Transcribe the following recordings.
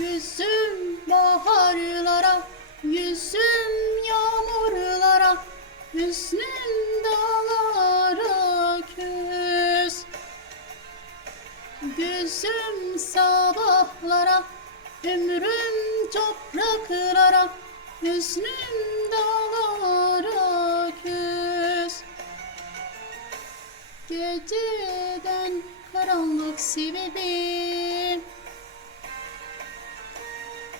Yüzüm baharlara, yüzüm yağmurlara, hüsnün dağlara küs. Gözüm sabahlara, ömrüm topraklara, hüsnüm dağlara küs. Geceden karanlık sebebim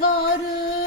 korkarım Beni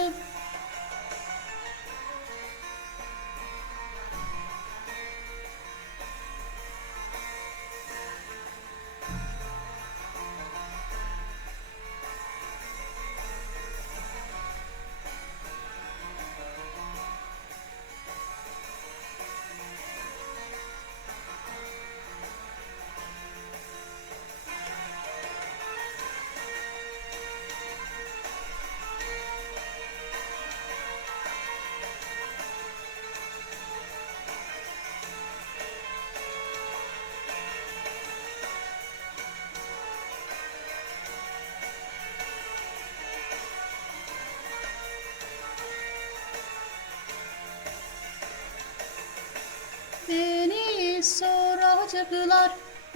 soracaklar,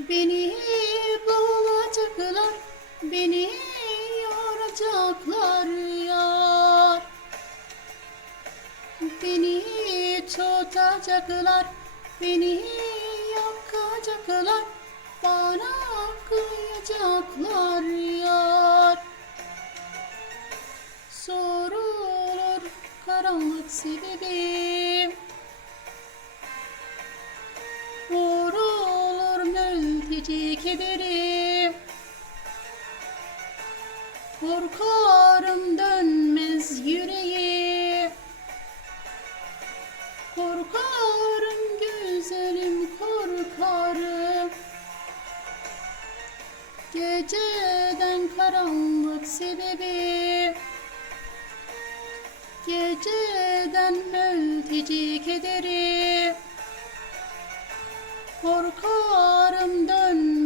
beni bulacaklar, beni yoracaklar yar. Beni tutacaklar, beni yakacaklar, bana kıyacaklar yar. Sorulur karanlık sebebim. Mülteci kederim Korkarım dönmez yüreğim. Korkarım güzelim korkarım. Geceden karanlık sebebi Geceden mülteci kederim Korkarım dönmez